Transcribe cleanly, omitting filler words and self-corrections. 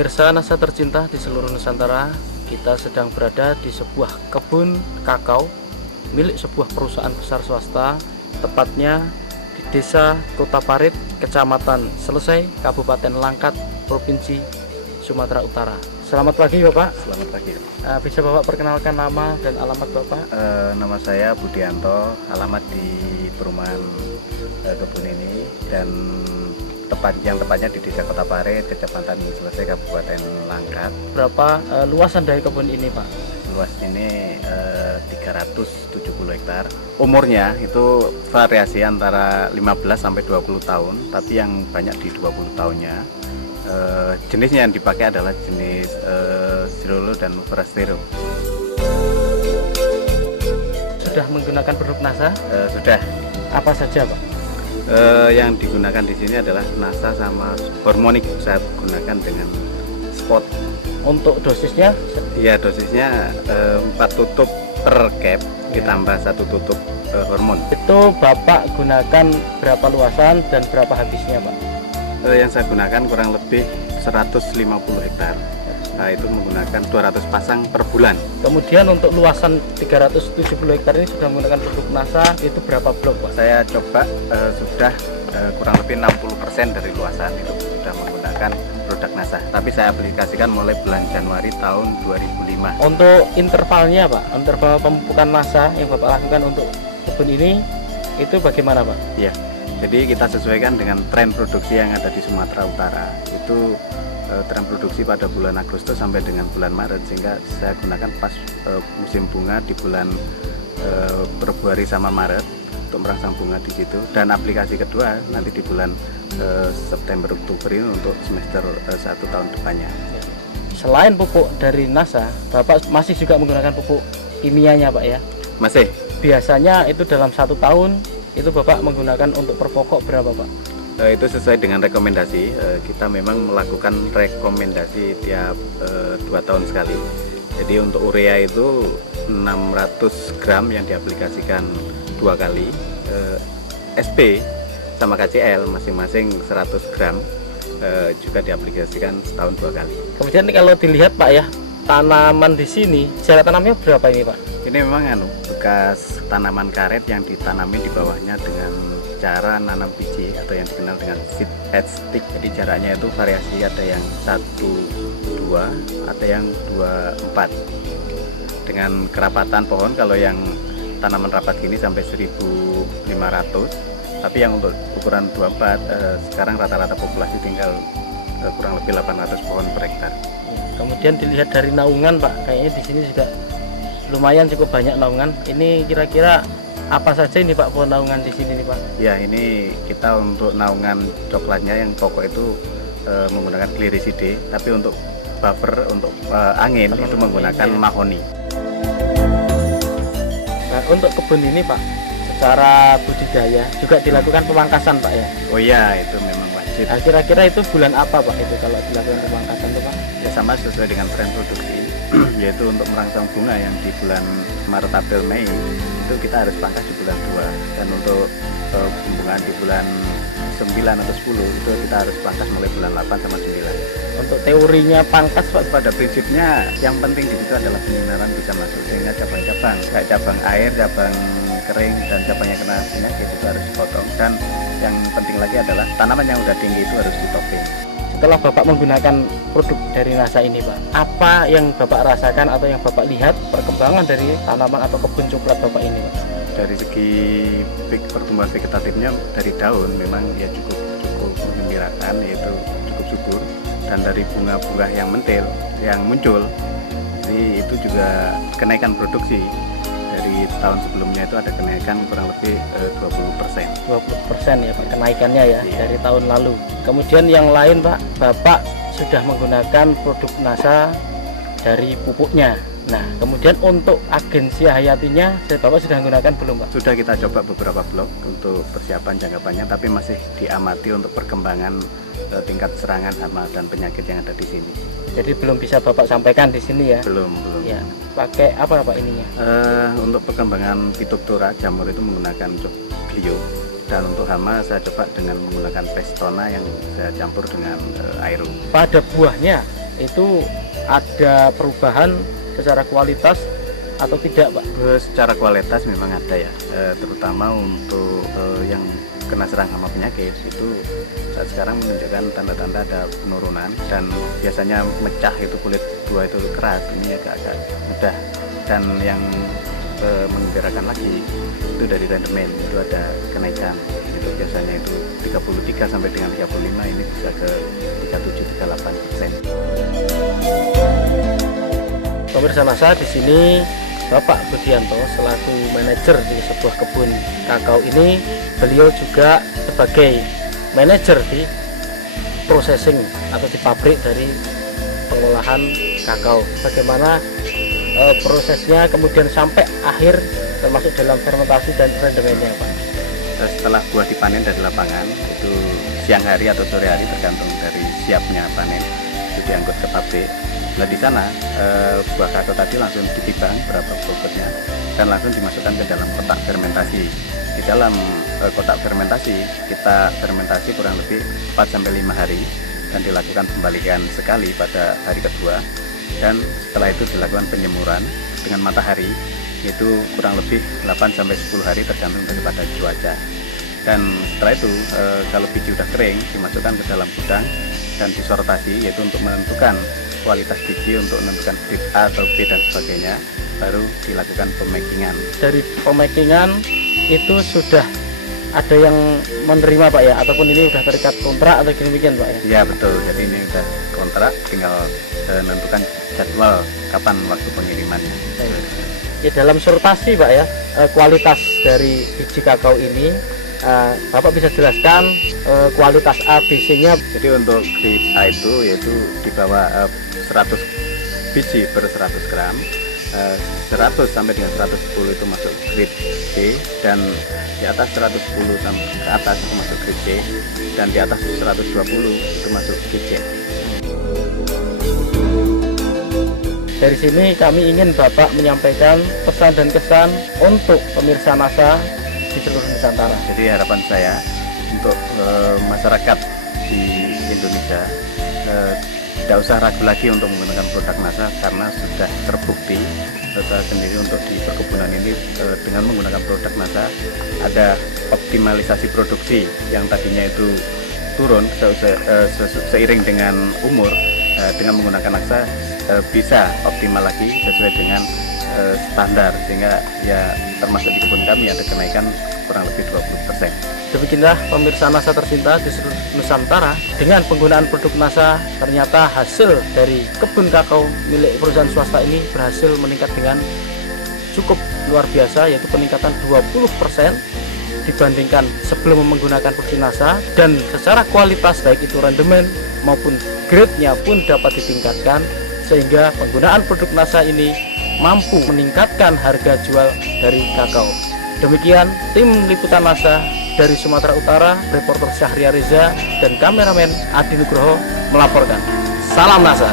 Pemirsa NASA tercinta di seluruh Nusantara, kita sedang berada di sebuah kebun kakao milik sebuah perusahaan besar swasta, tepatnya di Desa Kota Parit, Kecamatan Selesai, Kabupaten Langkat, Provinsi Sumatera Utara. Selamat pagi Bapak. Selamat pagi. Bisa Bapak perkenalkan nama dan alamat Bapak? Nama saya Budianto, alamat di perumahan kebun ini dan tepatnya di Desa Kota Parit, Kecamatan Selesai, Kabupaten Langkat. Berapa luasan dari kebun ini Pak? Luas ini 370 hektar. Umurnya itu variasi antara 15 sampai 20 tahun, tapi yang banyak di 20 tahunnya. Jenisnya yang dipakai adalah jenis Cirolo dan Forastero. Sudah menggunakan produk NASA? Sudah. Apa saja Pak? Yang digunakan di sini adalah NASA sama Hormonic. Saya gunakan dengan spot. Untuk dosisnya? Iya, dosisnya 4 tutup per cap ditambah 1 tutup hormon. Itu Bapak gunakan berapa luasan dan berapa habisnya Pak? Yang saya gunakan kurang lebih 150 hektar. Nah, itu menggunakan 200 pasang per bulan. Kemudian untuk luasan 370 hektar ini sudah menggunakan produk NASA, itu berapa blok Pak? Saya coba sudah kurang lebih 60% dari luasan itu sudah menggunakan produk NASA. Tapi saya aplikasikan mulai bulan Januari tahun 2005. Untuk intervalnya Pak, interval pemupukan NASA yang Bapak lakukan untuk kebun ini, itu bagaimana Pak? Iya, jadi kita sesuaikan dengan tren produksi yang ada di Sumatera Utara. Itu tren produksi pada bulan Agustus sampai dengan bulan Maret, sehingga saya gunakan pas musim bunga di bulan Februari sama Maret untuk merangsang bunga di situ, dan aplikasi kedua nanti di bulan September Oktober ini untuk semester 1 tahun depannya. Selain pupuk dari NASA, Bapak masih juga menggunakan pupuk kimianya Pak ya? Masih. Biasanya itu dalam 1 tahun itu Bapak menggunakan untuk per pokok berapa Pak? Itu sesuai dengan rekomendasi. Kita memang melakukan rekomendasi tiap 2 tahun sekali. Jadi untuk urea itu 600 gram yang diaplikasikan 2 kali. SP sama KCL masing-masing 100 gram juga diaplikasikan setahun 2 kali. Kemudian kalau dilihat Pak ya, tanaman di sini jarak tanamnya berapa ini Pak? Ini memang bekas tanaman karet yang ditanami di bawahnya dengan cara nanam biji atau yang dikenal dengan seed head stick. Jadi jaraknya itu variasi, ada yang 1-2, ada yang 2-4. Dengan kerapatan pohon, kalau yang tanaman rapat gini sampai 1.500. Tapi yang untuk ukuran 24 sekarang rata-rata populasi tinggal kurang lebih 800 pohon per hektar. Kemudian dilihat dari naungan Pak, kayaknya di sini juga lumayan cukup banyak naungan. Ini kira-kira apa saja ini Pak pohon naungan di sini nih Pak? Ya, ini kita untuk naungan coklatnya yang pokok itu menggunakan Glyriside, tapi untuk buffer untuk angin itu menggunakan mahoni. Nah, untuk kebun ini Pak, secara budidaya juga dilakukan pemangkasan Pak ya? Oh iya, itu memang wajib. Nah, kira-kira itu bulan apa Pak itu kalau dilakukan pemangkasan itu Pak? Ya, sama sesuai dengan tren produksi. Yaitu untuk merangsang bunga yang di bulan Maret, April, Mei itu kita harus pangkas di bulan 2, dan untuk pembungaan di bulan 9 atau 10 itu kita harus pangkas mulai bulan 8 sama 9. Untuk teorinya pangkas Pak? Pada prinsipnya yang penting di situ adalah penyinaran bisa masuk, sehingga cabang-cabang kayak cabang air, cabang kering, dan cabang yang kena penyakit itu harus dipotong. Dan yang penting lagi adalah tanaman yang udah tinggi itu harus ditoping. Setelah Bapak menggunakan produk dari NASA ini Pak, apa yang Bapak rasakan atau yang Bapak lihat perkembangan dari tanaman atau kebun coklat Bapak ini Pak? Dari segi pertumbuhan vegetatifnya dari daun memang ya cukup menggembirakan, yaitu cukup subur, dan dari bunga-bunga yang mentil yang muncul, jadi itu juga kenaikan produksi. Dari tahun sebelumnya itu ada kenaikan kurang lebih 20%. 20% ya Pak kenaikannya ya, iya, dari tahun lalu. Kemudian yang lain Pak, Bapak sudah menggunakan produk NASA dari pupuknya. Nah, kemudian untuk agensi hayatinya, Bapak sudah menggunakan belum Pak? Sudah kita coba beberapa blok untuk persiapan jangka panjang, tapi masih diamati untuk perkembangan tingkat serangan hama dan penyakit yang ada di sini. Jadi belum bisa Bapak sampaikan di sini ya? Belum. Ya, pakai apa Pak ininya? Untuk perkembangan Phytophthora jamur itu menggunakan Bio, dan untuk hama saya coba dengan menggunakan Pestona yang saya campur dengan Aero. Pada buahnya itu ada perubahan secara kualitas atau tidak, Pak? Secara kualitas memang ada ya, terutama untuk yang kena serang hama penyakit itu saat sekarang menunjukkan tanda-tanda ada penurunan, dan biasanya mecah itu kulit buah itu keras, ini agak mudah. Dan yang menggembirakan lagi itu dari rendemen itu ada kenaikan, itu biasanya itu 33 sampai dengan 35, ini bisa ke 37-38%. Pemirsa NASA, di sini Bapak Budianto selaku manajer di sebuah kebun kakao ini, beliau juga sebagai manajer di processing atau di pabrik dari pengolahan kakao. Bagaimana prosesnya kemudian sampai akhir, termasuk dalam fermentasi dan rendemennya, Pak? Setelah buah dipanen dari lapangan, itu siang hari atau sore hari tergantung dari siapnya panen, itu diangkut ke pabrik. Nah, di sana buah kakao tadi langsung ditimbang berapa bobotnya dan langsung dimasukkan ke dalam kotak fermentasi. Di dalam kotak fermentasi kita fermentasi kurang lebih 4-5 hari dan dilakukan pembalikan sekali pada hari kedua, dan setelah itu dilakukan penyemuran dengan matahari itu kurang lebih 8-10 hari tergantung daripada cuaca. Dan setelah itu kalau biji udah kering dimasukkan ke dalam gudang dan disortasi, yaitu untuk menentukan kualitas biji, untuk menentukan grade A atau B dan sebagainya, baru dilakukan pemakingan. Dari pemakingan itu sudah ada yang menerima, Pak ya, ataupun ini sudah terikat kontrak atau demikian, Pak ya? Ya betul, jadi ini sudah kontrak, tinggal menentukan jadwal kapan waktu pengirimannya. Ya, dalam sortasi, Pak ya, kualitas dari biji kakao ini, Bapak bisa jelaskan kualitas ABC-nya? Jadi untuk grade A itu yaitu di bawah 100 biji per 100 gram, 100 sampai dengan 110 itu masuk grade B, dan di atas 110 sampai ke atas itu masuk grade C, dan di atas 120 itu masuk GC. Dari sini kami ingin Bapak menyampaikan pesan dan kesan untuk pemirsa NASA di seluruh Nusantara. Jadi harapan saya untuk masyarakat di Indonesia tidak usah ragu lagi untuk menggunakan produk NASA, karena sudah terbukti saya sendiri untuk di perkebunan ini dengan menggunakan produk NASA ada optimalisasi produksi yang tadinya itu turun seiring dengan umur, dengan menggunakan NASA bisa optimal lagi sesuai dengan standar, sehingga ya termasuk di kebun kami ada kenaikan kurang lebih 20%. Demikianlah pemirsa NASA tercinta di seluruh Nusantara, dengan penggunaan produk NASA ternyata hasil dari kebun kakao milik perusahaan swasta ini berhasil meningkat dengan cukup luar biasa, yaitu peningkatan 20% dibandingkan sebelum menggunakan produk NASA, dan secara kualitas baik itu rendemen maupun grade-nya pun dapat ditingkatkan, sehingga penggunaan produk NASA ini mampu meningkatkan harga jual dari kakao. Demikian tim liputan NASA dari Sumatera Utara, reporter Syahria Reza dan kameramen Adi Nugroho melaporkan. Salam NASA.